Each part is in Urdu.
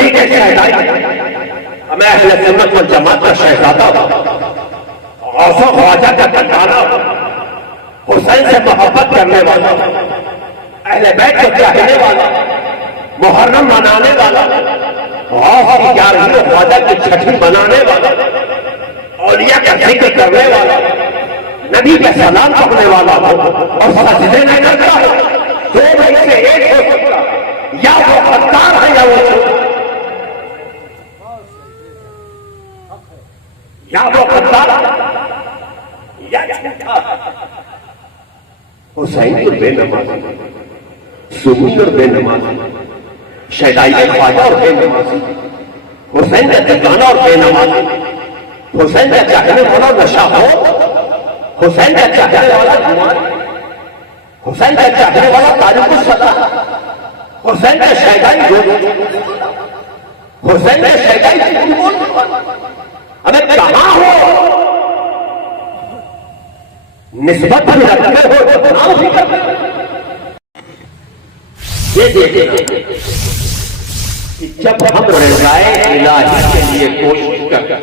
نبی کے شہدائی میں اہل سنت والجماعت کا شہزادہ غوث و خواجہ کا ترجمانہ حسین سے محبت کرنے والا اہل بیت کو چاہنے والا محرم منانے والا غوث کی 11ویں خواجہ کی 6ٹھی بنانے والا اولیاء کا ذکر کرنے والا نبی پہ سلام پڑھنے والا ہو اور سجدے نہ کرتا ہو دو میں سے ایک ہو سکتا یا وہ غدار ہے یا وہ چھوٹا یا وہ غدار یا چھوٹا حسین تو بے نمازی سنی اور بے نمازی شہدائی خواجہ اور بے نمازی حسین کا دیوانہ اور بے نمازی حسین کا چاہنے والا نشہ ہو حسین کا چاہنے والا جوان حسین کا چاہنے والا تاریخ الصلاح حسین کا شہدائی حسین کا شہدائی ہمیں کہاں ہو نسبت بھی رکھتے ہو نام بھی کرتے یہ دیکھیں کہ جب ہم رضائے الہی کے لیے کوشش کرتے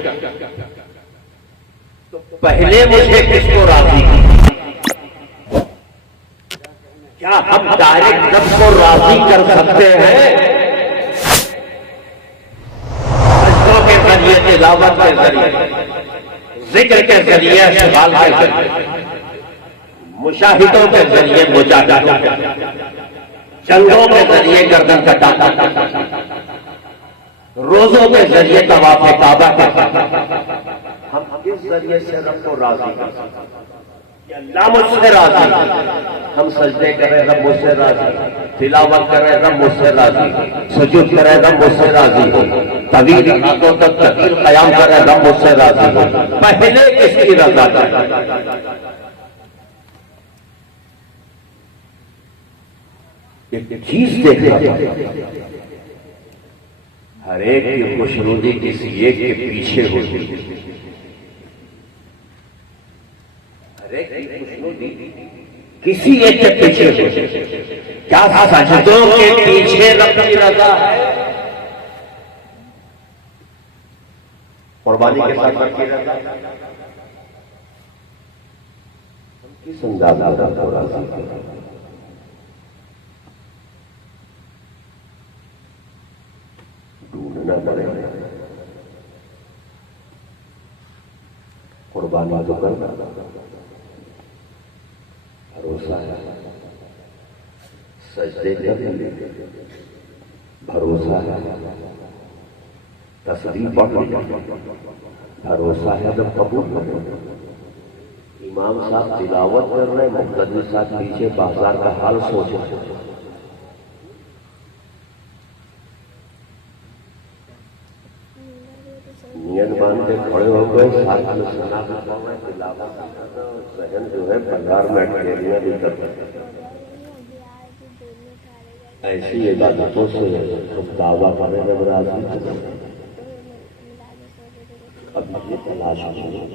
تو پہلے مجھے کس کو راضی کی کیا ہم ڈائریکٹ رب کو راضی کر سکتے ہیں سجدوں کے ذریعے تلاوت کے ذریعے ذکر کے ذریعے سوال کے ذریعے مشاہدوں کے ذریعے مجاہدوں جنگوں کے ذریعے گردن کٹانا روزوں کے ذریعے طواف کعبہ کرنا ہم کس ذریعے سے رب کو راضی کر سکتے ہیں اللہ مجھ سے راضی ہم سجدے کریں رب مجھ سے راضی تلاوت کریں رب مجھ سے راضی سجود کریں رب مجھ سے راضی طویل راتوں تک تقریر قیام کریں رب مجھ سے راضی پہلے کس کی رضا کریں ایک چیز دیکھا ہر ایک کی خوشنودی کسی ایک کے پیچھے ہوتی ہر ایک کی خوشنودی کسی ایک کے پیچھے ہوتی کیا سجدوں کے پیچھے رب کی رضا ہے قربانی کے ساتھ رب کی رضا کس انداز میں رب کو راضی کریں ڈھونڈنا پڑے قربانی تو کرنا بھروسہ ہے سجدے کرنے بھروسہ ہے تسبیح پڑھنا بھروسہ ہے جب قبول کرنا امام صاحب تلاوت کر رہے مقتدی صاحب پیچھے بازار کا حال سوچے نیت مان کے کھڑے ہو گئے ساتھ میں سنا تلاوت ذہن جو ہے 15 منٹ کے لیے بھی کرتے ایسی عبادتوں سے ہم دعویٰ کریں جب راضی اب یہ تلاش ہو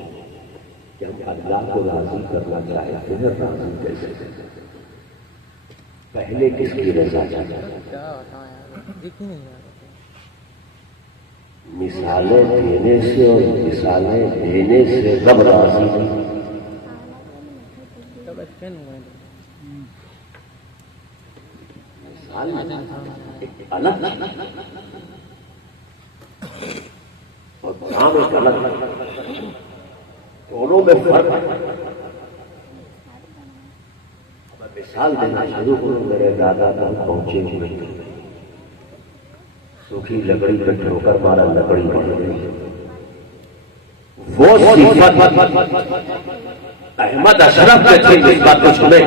کہ ہم اللہ کو راضی کرنا چاہتے ہیں راضی کیسے پہلے کس کی رضا چاہتے مثالیں دینے سے اور مثالیں دینے سے رب راضی الگ اور کام ایک الگ دونوں میں فرق مثال دینا شروع کروں میرے دادا تک پہنچے ہوئے سوکھی لکڑی پہ ٹھوکر مارا لکڑی بڑھ گئی وہ صفت احمد اشرف کے تھے اس بات کو چھوڑے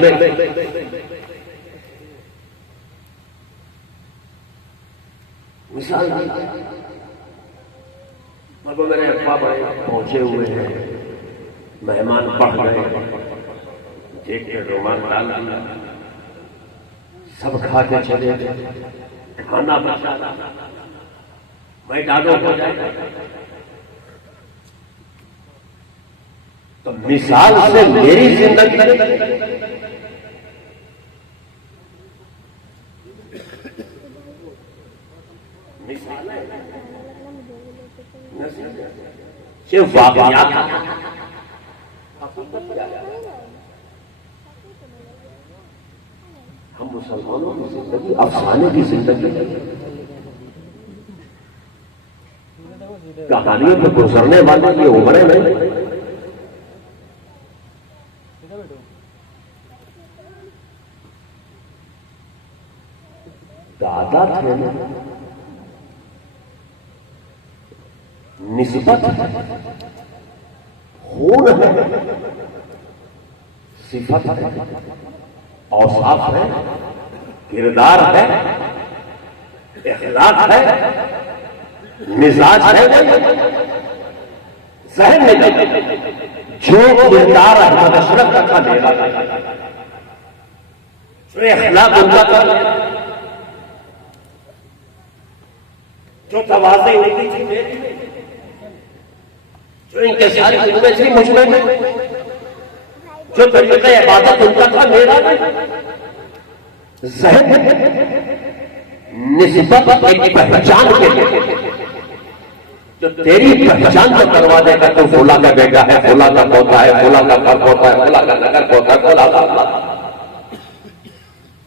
مثال اب میرے ابا بڑے پہنچے ہوئے ہیں مہمان پڑھ رہے دیکھ کے رومان ڈال دیا سب کھا کے چلے کھانا بچا میں ڈالو ہو جائے تو مثال سے میری زندگی صرف واقعات ہم مسلمانوں کی زندگی افسانے کی زندگی کہانیوں پہ گزرنے والے یہ عمریں نہیں. دادا تھے نسبت خون ہے، صفت ہے، اوصاف ہے، کردار ہے، اخلاق ہے، مزاج ہے، ذہن میں جو کردار احمد اشرف کا تھا میرا، جو اخلاق ان کا تھا، جو تواضع ان کی تھی میری، جو ان کے ساری علومیں تھی مجھ میں، جو طریقہ عبادت ان کا تھا میرا، ذہن نسبت ایک پہچان کے لیے جو تیری پہچان کو کروا دے گا، تو فلاں کا بیٹا ہے، فلاں کا پوتا ہے، فلاں کا گھر ہوتا ہے، فلاں کا نگر ہوتا ہے، فلاں کا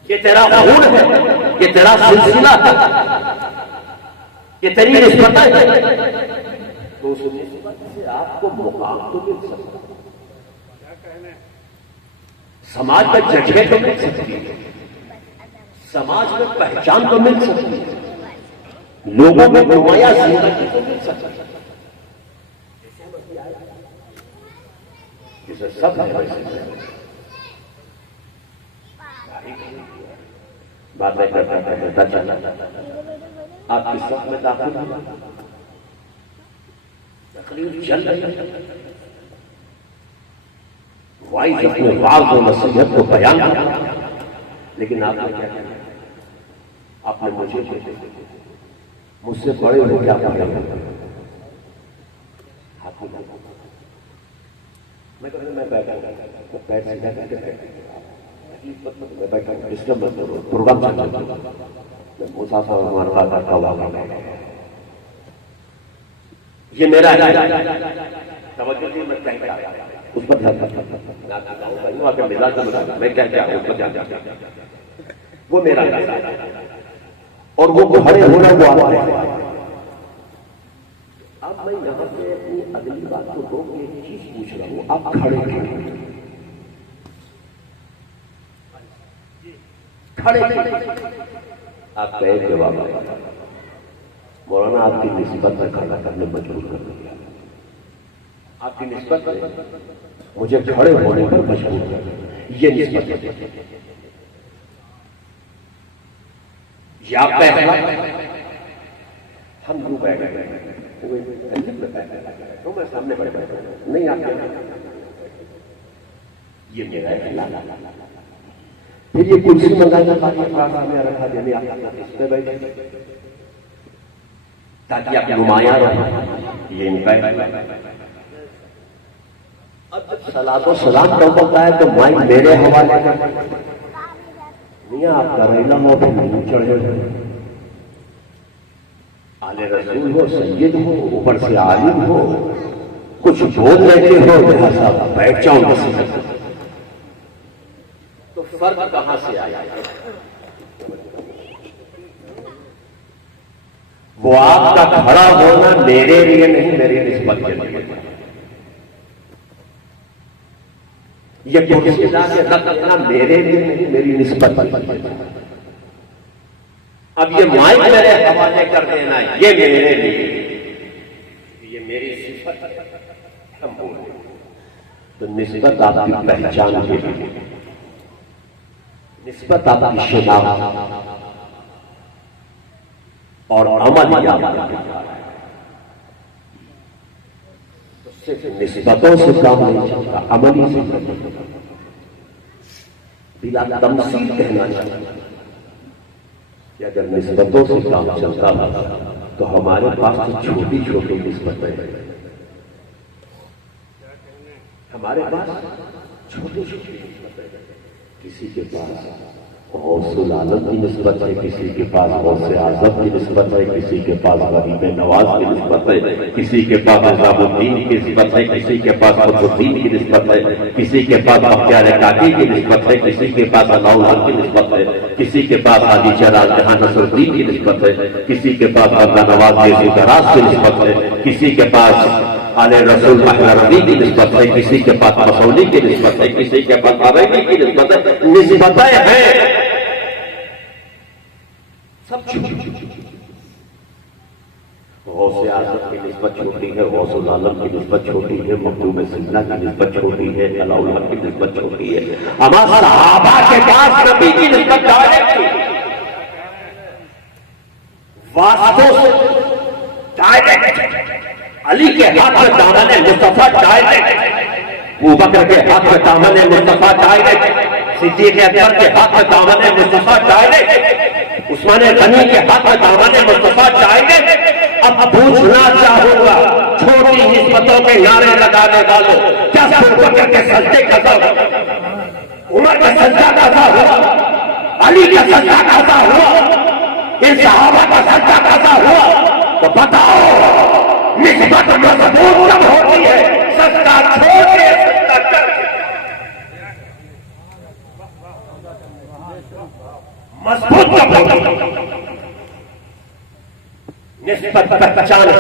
یہ تیرا خون ہے، یہ تیرا سلسلہ ہے، یہ تیری نسبت ہے، تو اس نسبت سے آپ کو مقام تو مل سکتا ہے، سماج میں جگہ تو مل سکتی ہے، سماج میں پہچان تو مل سکتی ہے، لوگوں میں نمایاں زندگی تو مل سکتی ہے، جسے سب ہے باتیں کرتا چلا آپ کس وقت میں داخل ہو، تقریر چل رہی ہے، وائز اپنے واعظ و نصیحت کو بیان کیا، لیکن آپ نے کیا کیا؟ آپ نے مجھ سے بڑے ہوئے کیا کہا؟ میں بیٹھا پروگرام چل رہا یہ میرا اس پر میں کیا وہ میرا اور وہ کھڑے ہونا وہ آپ ہے. اب میں یہاں سے اپنی اگلی بات کو روک کے ایک چیز پوچھ رہا ہوں، آپ کھڑے آپ کہے کہ بابا مولانا آپ کی نسبت میں کھڑا کرنے مجبور کر دیا، آپ کی نسبت میں مجھے کھڑے ہونے پر مجبور کر دیا، یہ نسبت ہے، یہ آپ کا اخلاق ہے. ہم لوگ بیٹھ گئے تو میں سامنے بیٹھ گیا نہیں، آپ یہ میرا اخلاق. پھر یہ کرسی منگانا رکھا جیسے آپ اس پہ بیٹھے تاکہ آپ نمایاں رہے، یہ ان کا صلاۃ و سلام کا ہوتا ہے تو مائک میرے حوالے کر میاں آپ کا ریلا ہو پھر نہیں چڑھے آل رسول ہو، سید ہو، اوپر سے عالم ہو، کچھ بول رہے ہو لہٰذا بیٹھ جاؤں نصیحت. تو فرق کہاں سے آیا؟ وہ آپ کا کھڑا ہونا میرے لیے نہیں، میری نسبت کے لیے. یہ کرسی لا کے رکھ دینا میرے لیے نہیں، میری نسبت. اب یہ مائک میرے حوالے کر دینا یہ میرے لیے، یہ میری صفت ہے. تو نسبت آپ کی پہچان کے لیے، نسبت آپ کی شناخت اور عمل نسبتوں سے کام نہیں چلتا، عملی سے بلا تمثیل کہنا چاہتا کہ اگر نسبتوں سے کام چلتا تو ہمارے پاس تو چھوٹی چھوٹی نسبتیں ہیں، ہمارے پاس چھوٹی چھوٹی نسبتیں ہیں. کسی کے پاس غوث العالم کی نسبت ہے، کسی کے پاس غوث اعظم کی نسبت ہے، کسی کے پاس غریب نواز کی نسبت ہے، کسی کے پاس نظام الدین کی نسبت ہے، کسی کے پاس قطب الدین کی نسبت ہے، کسی کے پاس بختیار کاکی کی نسبت ہے، کسی کے پاس عطاء اللہ کی نسبت ہے، کسی کے پاس حاجی چراغ جہاں نصر الدین کی نسبت ہے، کسی کے پاس بندہ نواز یزید دراز کی نسبت ہے، کسی کے پاس آل رسول محلہ ربی کی نسبت ہے، کسی کے پاس مسعودی کی نسبت ہے، کسی کے پاس عربی کی نسبت ہے، نسبتیں ہیں سب چھوٹی۔ غوث اعظم کی نسبت چھوٹی ہے، غوث العالم کی نسبت چھوٹی ہے، مخدوم سیدنا کی نسبت چھوٹی ہے، علاء الحق کی نسبت چھوٹی ہے، اما صحابہ کے پاس نبی کی نسبت ڈائریکٹ تھی، واسطوں سے ڈائریکٹ، علی کے ہاتھ میں دامن مصطفیٰ ڈائریکٹ، ابوبکر کے ہاتھ میں دامن مصطفیٰ ڈائریکٹ، صدیق اکبر کے ہاتھ میں دامن مصطفیٰ ڈائریکٹ، عثمان غنی کے ہاتھ میں دامن مصطفیٰ ڈائریکٹ۔ اب پوچھنا چاہوں گا چھوٹی نسبتوں کے نعرے لگانے والوں، کیا ابوبکر کے سجدے قضا ہوا، عمر کا سجدہ قضا ہوا، علی کا سجدہ قضا ہوا، ان صحابہ کا سجدہ قضا ہوا؟ تو بتاؤ نسبت مضبوط کب ہوتی ہے؟ سجدہ چھوڑ کے سجدہ کر کے، مضبوط کب ہوتی ہے؟ نسبت پہچان ہے،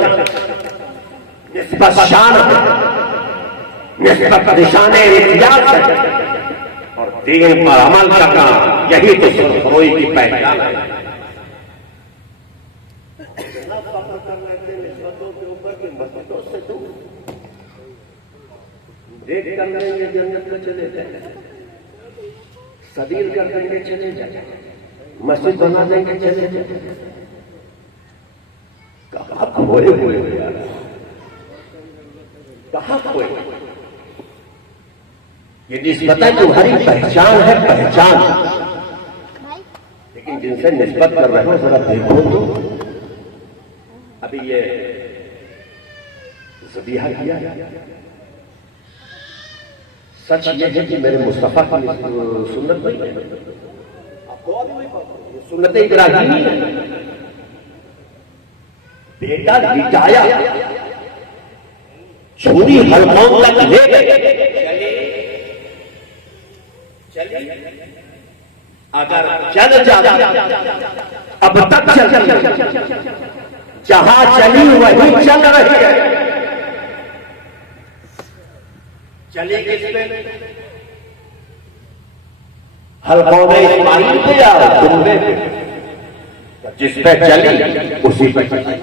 نسبت شان ہے، نسبت نشان امتیاز ہے، اور دین پر عمل کرنا یہی تو سرخروئی کی پہچان ہے۔ دیکھ کر لیں گے جنت میں چلے جائیں، سبیل کر دیں گے چلے جائیں، مسجد بنا دیں گے چلے جائیں، کہاں کھوئے ہوئے یار، کہاں کھوئے؟ یہ نسبتیں تمہاری پہچان ہے، پہچان، لیکن جن سے نسبت کر رہے ہو ذرا دیکھو تو، ابھی یہ ذبیحہ کیا ہے، سچ یہ ہے کہ میرے مصطفیٰ کی سنت نہیں ہے، یہ سنت ابراہیمی ہے، بیٹا لٹایا، چھری حلقوں تک لے گئے، اگر چل جاتا اب تک چل، جہاں چلی وہی چل رہی ہے، چلی کس پہ؟ حلقوں میں اسماعیل پہ یا دمبے پہ؟ جس پہ چلی اسی پہ چلی،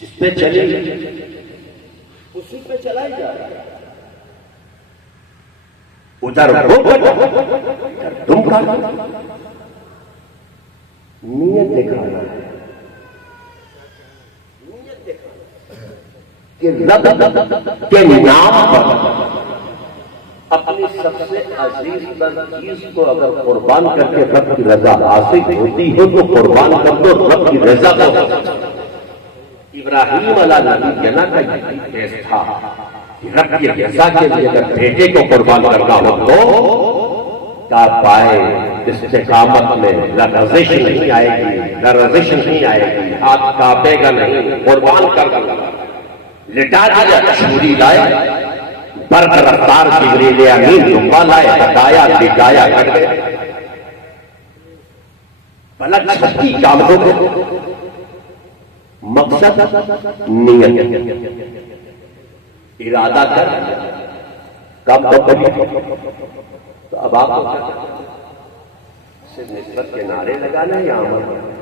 جس پہ چلی اسی پہ چلائی جا رہی ہے، ادھر وہ ادھر تم کا نیت دکھانا ہے، کہ رب کے نام پر اپنی سب سے عزیز چیز کو اگر قربان کر کے رب کی رضا حاصل ہوتی ہو تو قربان کر دو رب کی رضا کو۔ ابراہیم علیہ نبی کا یہ کیس تھا کہ رب کی رضا کے لیے اگر بیٹے کو قربان کرنا ہو تو کیا پائے استقامت میں لرزش نہیں آئے گی، لرزش نہیں آئے گی، ہاتھ کانپے گا نہیں، قربان کر دو، لٹا دیا، چھری لائے، برق رفتار جبریل امین لمبا لائے، ہٹایا، لٹایا، کٹ گئے، پلک چھٹی کام ہو گئے، مقصد نیت، ارادہ کر کب تو اب آپ صرف نسبت کے نعرے لگانا یا عمل کرنا؟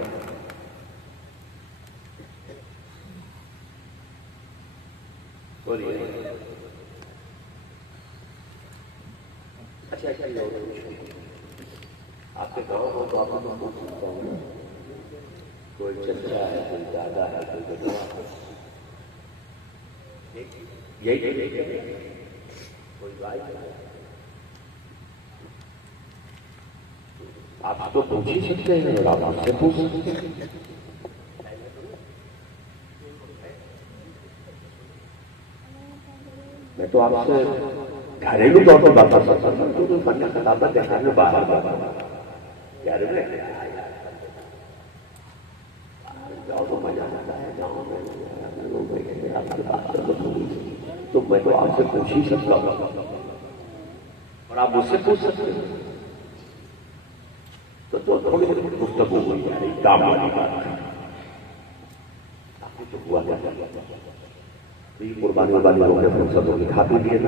بولیے۔ اچھا آپ کے گاؤں ہو تو آپ کو پوچھ سکتا ہوں نا، کوئی چچا ہے، کوئی دادا ہے، کوئی بدوا ہے، یہی کوئی بھائی ہے، آپ تو پوچھ ہی سکتے ہیں اور آپ سے پوچھ سکتے ہیں۔ میں تو آپ سے گھریلو طور پر بات کر سکتا ہوں تو فن خطابت دیکھنے میں باہر یار جاؤ تو مزہ آتا ہے گاؤں میں تو میں تو آپ سے پوچھ ہی سکتا ہوں اور آپ مجھ سے پوچھ سکتے ہیں تو تھوڑی دیر گفتگو ہوئی یار کام والی بات جو ہوا کیا قربانی وبانی ہو گئے فرصت ہوگی کھا پی لیے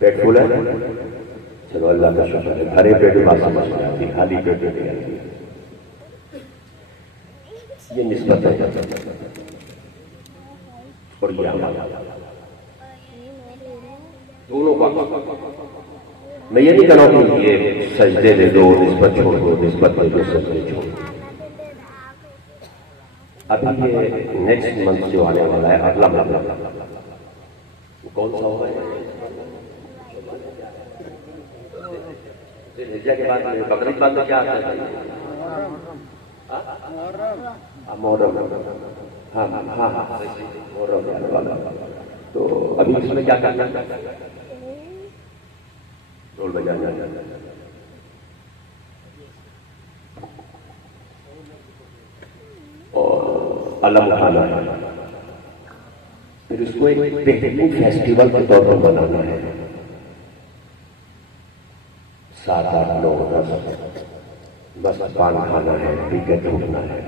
پیٹ پھول ہے چلو اللہ کا شکر ہے بھرے پیٹ میں بات سمجھ میں آتی خالی پیٹ میں نہیں آتی یہ نسبت ہے اور یہ دونوں کا میں یہ نہیں کہہ رہا ہوں کہ یہ سجدے دے دو نسبت چھوڑ دو نسبت دے دو سجدے چھوڑ دو ابھی یہ نیکسٹ منتھ جو آنے والا ہے اگلا مہینہ کون سا ہوگا کے بعد بقرعید بعد میں کیا آتا ہے محرم ہاں ہاں ہاں محرم آنے والا تو ابھی اس میں کیا کرنا ڈھول بجانا اور علم اٹھانا ہے پھر اس کو ایک بہترین فیسٹیول کے طور پر بنانا ہے 7-8 لوگ بس پان کھانا ہے پی کے ٹوٹنا ہے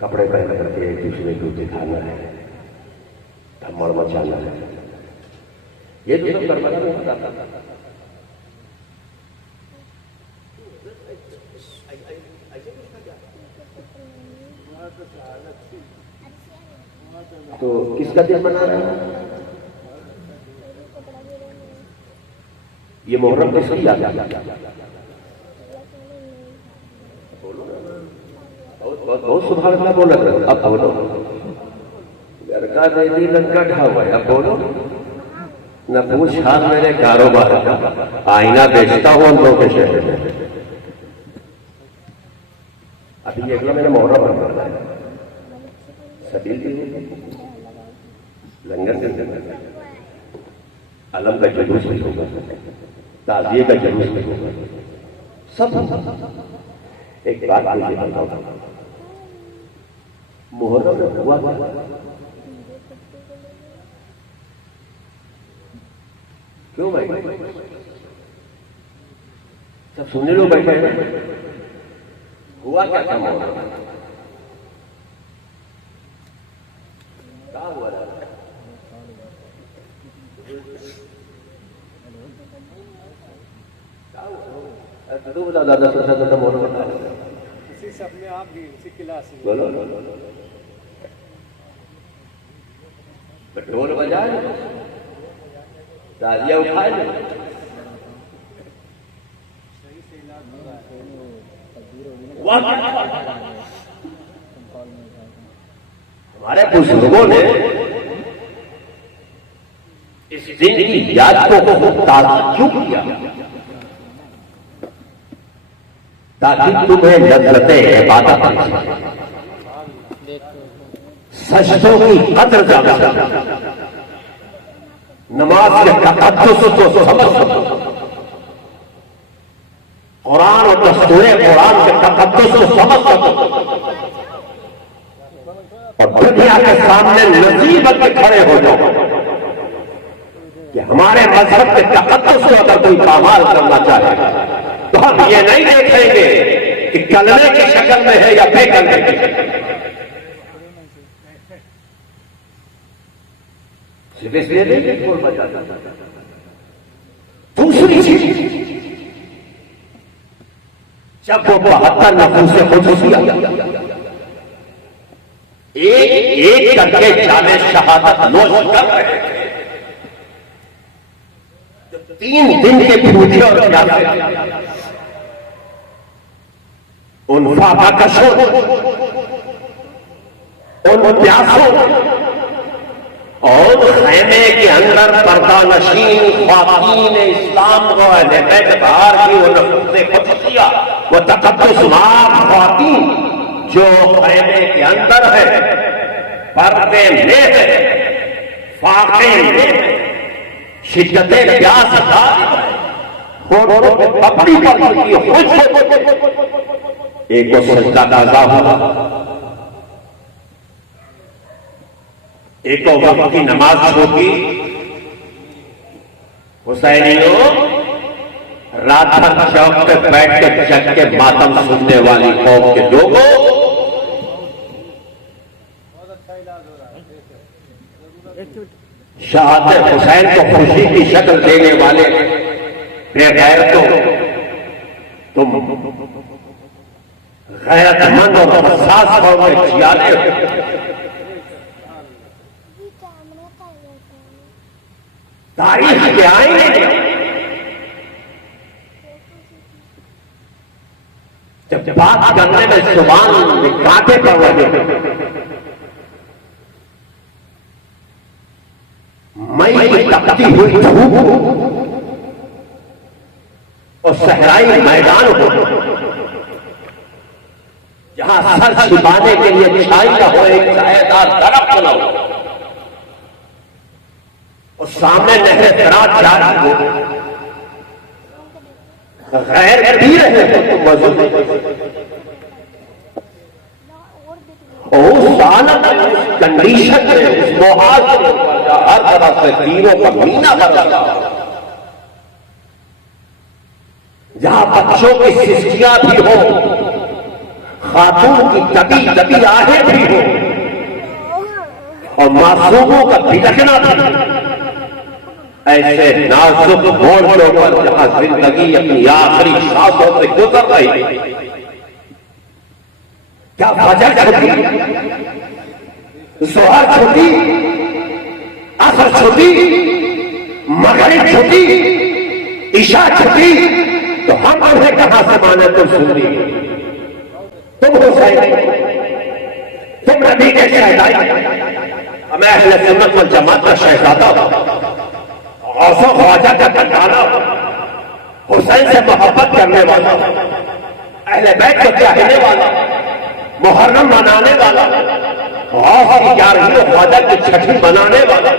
کپڑے پہن کر کے ایک دوسرے کو دکھانا ہے دھمڑ مچانا ہے یہ تو سب کروانا نہیں ہوتا تو کس کا دن منا رہا ہے یہ محرم کس کی یاد ہے بہت سبحان اللہ بول رہے ہو اب بولو گھر کا دیدی لنکا ڈھا ہوا ہے اب بولو نہ پوچھ حال میرے کاروبار کا آئینہ بیچتا ہوں ان دو کے شہر میں ابھی اگلا میرا محرم بن رہا ہے سبیل بھی لنگر بھی علم کا جلوس بھی ہوگا تعزیے کا جلوس بھی ہوگا سب ایک بات مجھے بتاؤ محرم ہوا کیوں بھائی سب سننے لوگ بیٹھے ہیں ہوا کیا تھا محرم کہاں ہوا رہا تو بتا دادا سر محرم بتا اسی سے اپنے آپ بھی اسی کلاس بولو ڈھول بجائے تازیہ اٹھائے ہمارے بزرگوں نے اس دن کی یاد کو تازہ کیوں کیا تاکہ تمہیں لذت عبادت سجدوں کی قدر جانا نماز کے تقدس کو سمجھ سکو قرآن اور دستور قرآن کے تقدس کو سمجھ سکو اور دنیا کے سامنے نظیر بن کے کھڑے ہو جاؤ کہ ہمارے مذہب کے تقدس کو اگر کوئی پامال کرنا چاہے تو ہم یہ نہیں دیکھیں گے کہ کلمے کی شکل میں ہے یا بے کلمے کی شکل میں صرف اس لیے نہیں کہ ڈھول بجاتا دوسری چیز جب وہ 72 نفوس قدسیہ ایک ایک کر کے جام شہادت نوش کر رہے تھے 3 دن کے بھوکے اور پیاسے ان فاقہ کشوں ان پیاسوں اور خیمے کے اندر پردہ نشین خواتین اسلام کو اہل بیت بہار کی وہ نفوس قدسیہ وہ تقدس ناک خواتین جو خیمے کے اندر ہے پردے میں ہے فاقے شدت پیاس پپڑی پر ایک کو سجدہ تازہ ہوا، ایک کو وقت کی نماز چھوٹی۔ حسینیوں رات بھر چوک پہ بیٹھ کے جگ کے ماتم سننے والی قوم کے لوگوں، شہادت حسین کو خوشی کی شکل دینے والے بے غیرتوں، تم غیرت مند اور حساس قوم میں جیالے ہو۔ تاریخ کے آئینے جب بات کرنے میں زبان میں کانٹے پڑ رہے مئی کی تپتی ہوئی دھوپ اور صحرائی میدان ہو، جہاں سر چھپانے کے لیے چھائی کا ہو ایک سایہ دار درخت نہ ہو، اور سامنے نہر فرات جاری ہو، غیر پی رہے ہو تو مزے اس حالت اس کنڈیشن میں اس محاذ میں ہر طرح سے تیروں کا مینہ بدلا، جہاں بچوں کی سسکیاں بھی ہو، خاتون کی دبی دبی آہیں بھی ہو، اور معصوموں کا بھٹکنا بھی، ایسے نازک موڑوں پر جہاں زندگی اپنی آخری سانسوں سے گزر رہی، کیا فجر چھوٹی، ظہر چھوٹی، عصر چھوٹی، مغرب چھوٹی، عشاء چھوٹی، تو ہم انہیں کہاں سے مانے؟ تم سنی، تم حسین، تم نبی کے شہدائی، میں اہل سنت والجماعت کا شہزادہ ہوں، غوث و خواجہ کا کنڈالا، حسین سے محبت کرنے والا، اہل بیت کو چاہنے والا، محرم منانے والا، غوث کی 11ویں و خواجہ کی 6ٹھی منانے والا،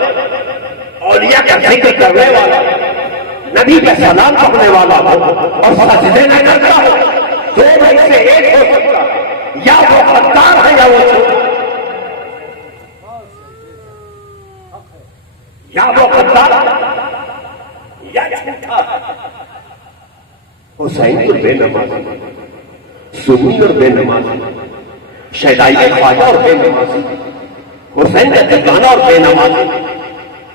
اولیاء کا ذکر کرنے والا، نبی کے سلام پڑھنے والا ہو اور سجدے میں کرتا ہو، دو میں سے ایک ہو سکتا، یا وہ غدار ہے یا وہ چھوٹا، یا وہ غدار یا چھوٹا۔ حسین تو بے نمازی، سنی اور بے نمازی، شہدائی خواجہ اور بے نمازی، حسین کا دیوانہ اور بے نمازی،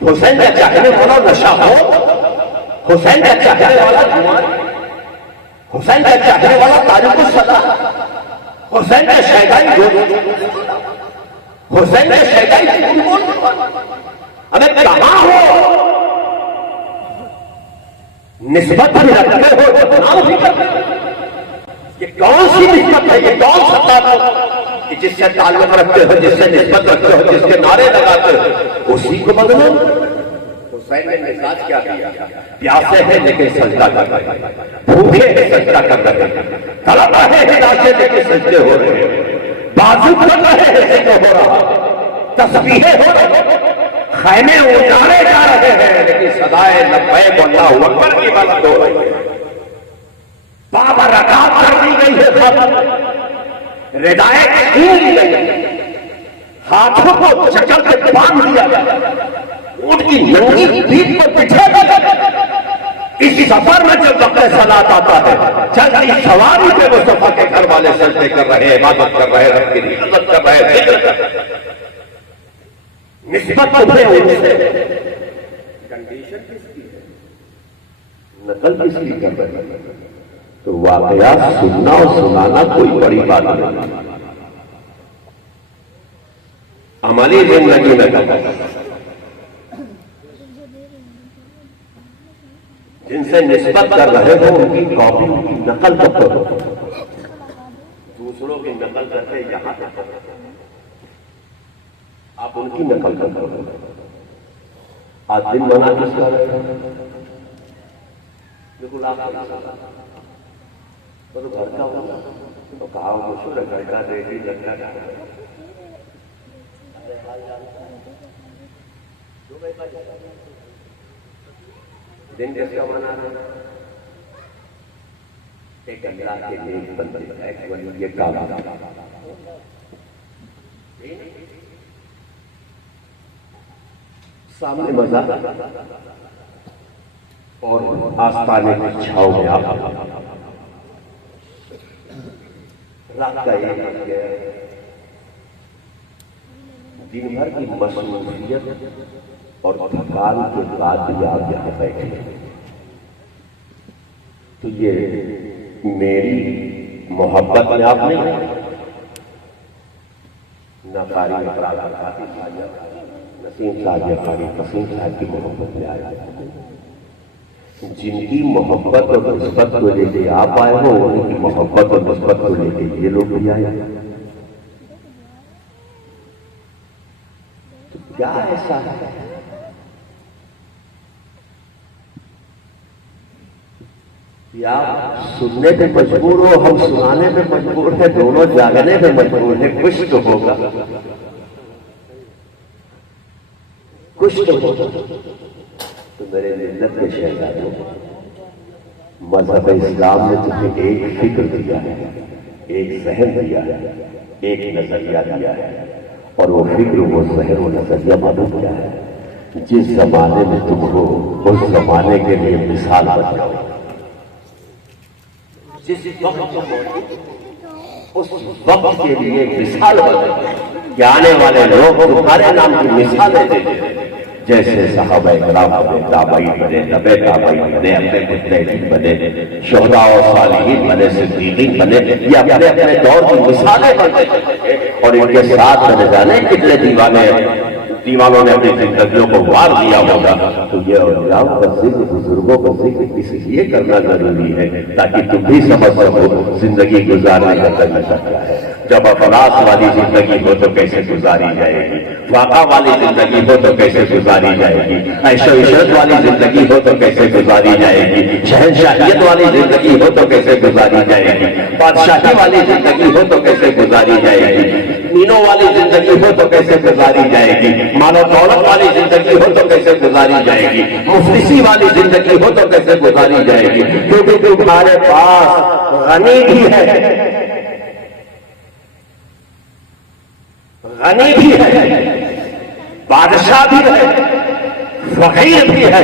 حسین کا چاہنے والا نشہ ہو، حسین کا چاہنے والا جوان، حسین کا چاہنے والا تاریخ الصلاح، حسین کا شہدائی گول، حسین کا شہدائی گول، ہمیں کہاں ہو نسبت بھی رکھتے ہو تو نام بھی کرتے ہو، یہ کون سی نسبت ہے، یہ کون سا تعلق کہ جس سے تعلق رکھتے ہو، جس سے نسبت رکھتے ہو، جس کے نعرے لگاتے ہو، اسی کو بدلو۔ حسین نے مزاج کیا دیا، پیاسے ہیں لیکن سجدہ کر رہے ہیں، بھوکے ہیں سجدہ کر رہے ہیں، تڑپ رہے ہیں لاشیں لیکن سجدے ہو رہے ہیں، بازو کر رہے ہیں سجدہ ہو رہا، تسبیحیں ہو رہے ہیں، خیمے اجاڑے جا رہے ہیں لیکن صدائے لبیک اللہ اکبر کی بلند ہو رہی ہے، بابا رکعت کر دی گئی ہے، خاتم ردائے چھین لی گئی، ہاتھوں کو چکر سے باندھ دیا گیا، اونٹ کی ننگی پیٹھ پر بچھا گیا۔ اس سفر میں جب وقت صلاۃ آتا ہے، چلتی سواری پہ وہ سفر کے گھر والے سجدے کر رہے ہیں، عبادت کر رہے ہیں، رب کی عزت کر رہے ہیں، ذکر کر رہے ہیں، نسبت تمہیں ان سے، کنڈیشن کس کی ہے، نقل کس کی کر رہے ہیں؟ تو واقعات سننا اور سنانا کوئی بڑی بات نہیں، عملی زندگی میں کرنا، جن سے نسبت کر رہے ہو ان کی کاپی، ان کی نقل کرو، دوسروں کی نقل کرتے یہاں تک آپ ان کی نقل کرتے ہو۔ آج دن بنا کس کا رہے ہیں؟ بالکل آپ تو گھر کا ہوگا تو کہا مشہور ہے، گھر کا دے دی لگتا ہے، دن کس کا مانا ہے؟ ایک اللہ کے نیک بندے کا ایک ولی یہ کام سامنے مزہ اور آستانے کی چھاؤ میں آپ رات کا یہ دن بھر کی مصروفیت اور تھکان کے بعد بھی آپ یہاں بیٹھے تو یہ میری محبت میں آپ نے نہ قاری اقرار خاطی صاحب نسیم صاحب یا قاری قسیم صاحب کی محبت میں آیا جن کی محبت اور نسبت کو لے کے آپ آئے ہو ان کی محبت اور نسبت کو لے کے یہ لوگ بھی آئے تو کیا ایسا ہے یا سننے پہ مجبور ہو ہم سنانے پہ مجبور ہیں دونوں جاگنے پہ مجبور ہیں کچھ تو ہوگا کچھ تو ہوگا تو میرے ملت کے شہزادوں مذہب اسلام نے تمہیں ایک فکر دیا ہے ایک ذہن دیا ہے ایک نظریہ دیا ہے اور وہ فکر وہ ذہن و نظریہ معلوم کیا ہے جس زمانے میں تم ہو اس زمانے کے لیے مثال بن جاؤ جس وقت اس وقت کے لیے مثال بن جاؤ کہ آنے والے لوگ تمہارے نام کی مثالیں دیں جیسے صحابہ کرام بنے تابعین بنے نبی تابعین بنے اپنے مجتہدین بنے شہداء و صالحین بنے صدیقین بنے یہ اپنے اپنے دور کی مثالیں بنے اور ان کے ساتھ بنے جانے کتنے دیوانوں نے اپنی زندگیوں کو وار دیا ہوگا تو یہ اولیاء کا ذکر بزرگوں کا ذکر اس لیے کرنا ضروری ہے تاکہ تم بھی سمجھ سکو زندگی گزارنے کا طریقہ کیا ہے جب افلاس والی زندگی ہو تو کیسے گزاری جائے گی فاقہ والی زندگی ہو تو کیسے گزاری جائے گی عیش و عشرت والی زندگی ہو تو کیسے گزاری جائے گی شہنشاہیت والی زندگی ہو تو کیسے گزاری جائے گی بادشاہی والی زندگی ہو تو کیسے گزاری جائے گی مینوں والی زندگی ہو تو کیسے گزاری جائے گی مال و دولت والی زندگی ہو تو کیسے گزاری جائے گی مفلسی والی زندگی ہو تو کیسے گزاری جائے گی کیونکہ تمہارے پاس غنی بھی ہے غنی بھی ہے بادشاہ بھی ہے فقیر بھی ہے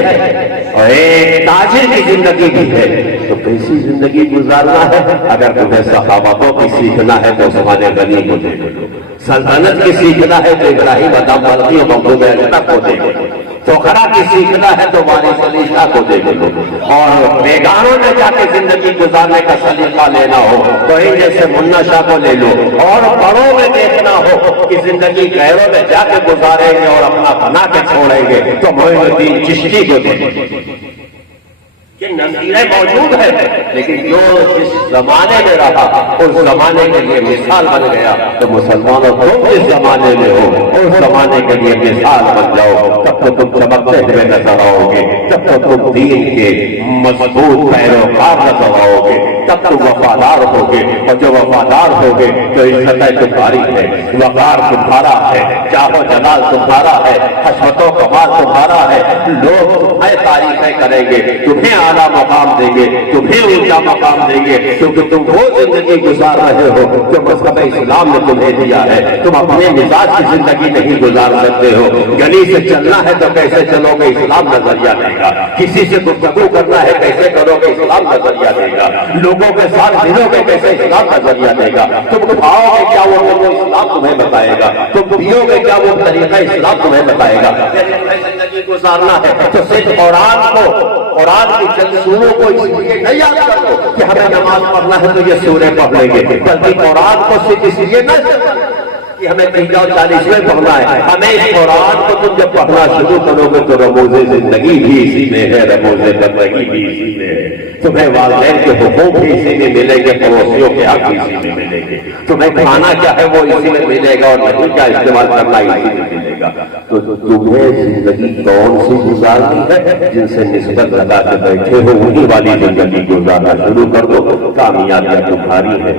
اور ایک تاجر کی زندگی بھی ہے تو کیسی زندگی گزارنا ہے اگر تمہیں صحابتوں کی سیکھنا ہے تو عثمان غنی کو دیکھ لو سلطنت کی سیکھنا ہے تو ابراہیم عطا مالکی اور محمود احمد کو دیکھ لو فقرا کی سیکھنا ہے تو وارث علی شاہ کو دیکھ لو اور بیگانوں میں جا کے زندگی گزارنے کا سلیقہ لینا ہو تو ان جیسے منا شاہ کو لے لو اور بڑوں میں دیکھنا ہو کہ زندگی غیروں میں جا کے گزاریں گے اور اپنا بنا کے چھوڑیں گے تو معین الدین چشتی کو دیکھیں یہ نظیریں موجود ہیں لیکن جو جس زمانے میں رہا اس زمانے کے لیے مثال بن گیا تو مسلمانوں تم جس زمانے میں ہو اس زمانے کے لیے مثال بن جاؤ تب تو تم چمکتے ہوئے نظر آؤ گے تب تو تم دین کے مضبوط پیروکار نظر آؤ گے تب تم وفادار ہوگے اور جو وفادار ہوگے تو عزت تمہاری ہے وقار تمہارا ہے جاہ و جلال تمہارا ہے حشمت و کمال تمہارا ہے لوگ تمہیں تعریفیں کریں گے تمہیں اعلیٰ مقام دیں گے تمہیں اونچا مقام دیں گے کیونکہ تم وہ زندگی گزار رہے ہو جو مذہب اسلام نے تمہیں دیا ہے تم اپنے مزاج کی زندگی نہیں گزار سکتے ہو گلی سے چلنا ہے تو کیسے چلو گے اسلام نظریہ دے گا کسی سے گفتگو کرنا ہے کیسے کرو گے اسلام نظریہ دے گا لوگوں کے ساتھ ملو گے کیسے اسلام نظریہ دے گا تم کھاؤ گے کیا وہ اسلام تمہیں بتائے گا تم پیو گے کیا وہ طریقہ اسلام تمہیں بتائے گا زندگی گزارنا ہے تو صرف قرآن کی چند سوروں کو اس لیے نہیں یاد کر دو کہ ہمیں نماز پڑھنا ہے تو یہ سورے پڑھ لیں گے بلکہ قرآن کو صرف اس لیے نہ کہ ہمیں 40 پڑھنا ہے ہمیں اس قرآن کو تم جب پڑھنا شروع کرو گے تو رموز زندگی بھی اسی میں ہے رموز بندگی بھی اسی میں ہے تمہیں والدین کے حقوق بھی اسی میں ملیں گے پڑوسیوں کے حق بھی اسی میں ملیں گے تمہیں کھانا کیا ہے وہ اسی میں ملے گا اور نہیں کیا استعمال کرنا اسی میں ملے گا تو تمہیں زندگی کون سی گزارنی ہے جن سے نسبت لگا کے بیٹھے ہو وہی والی زندگی گزارنا شروع کر دو کامیابیاں تمہاری ہے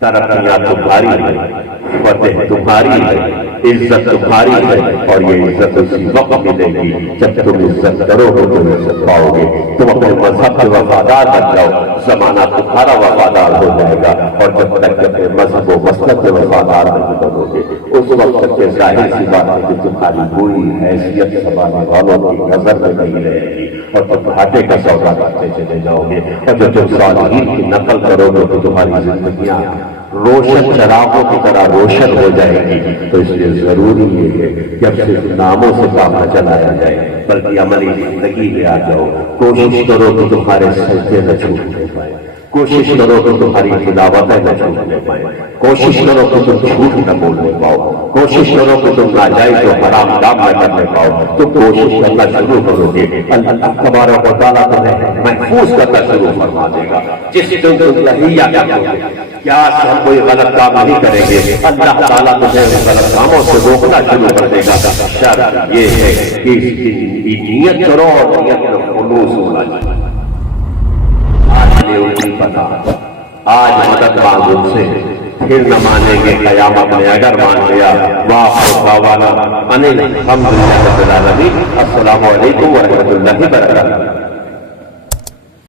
ترقیاں تمہاری ہے فتح تمہاری ہے عزت تمہاری ہے اور یہ عزت اسی وقت ملے گی جب تم عزت کرو گے تو عزت پاؤ گے. تم اپنے مذہب کے وفادار بن جاؤ, زمانہ تمہارا وفادار ہو جائے گا. اور جب تک کہ اپنے مذہب و مسلک کے وفادار نہیں بنو گے اس وقت تک کہ ظاہر سی بات ہے کہ تمہاری بری حیثیت سنبھالنے والوں کی نظر میں نہیں رہے گی اور تم گھاٹے کا سودا کرتے چلے جاؤ گے. اور جب تم صالحین کی نقل کرو گے تو تمہاری زندگیاں روشن چراغوں کی طرح روشن ہو جائے گی. تو اس لیے ضروری یہ ہے کہ اب صرف ناموں سے کام نہ چلایا جائے بلکہ عملی زندگی میں آ جاؤ. کوشش کرو کہ تمہارے سجدے نہ چھوٹنے پائے, کوشش کرو کہ تمہاری تلاوتیں نہ چھوٹنے پائے, کوشش کرو کہ تم جھوٹ نہ بولنے پاؤ, کوشش کرو کہ تم ناجائز و حرام کام نہ کرنے پاؤ. تم کوشش کرنا شروع کرو گے, اللہ تبارک و تعالیٰ تمہیں محفوظ کرنا شروع فرما دے گا. جس دن تم لہیا کرو گے کیا ہم کوئی غلط کام نہیں کریں گے, اللہ تعالیٰ تمہیں غلط کاموں سے روکنا شروع کر دے گا. شرط یہ ہے کہ اس دن کی نیت کرو اور نیت میں خلوص ہونا چاہیے. آج مدد مانگ ان سے, پھر نہ مانیں گے قیامت میں اگر مان لیا. الحمدللہ رب العالمین. السلام علیکم ورحمۃ اللہ وبرکاتہ.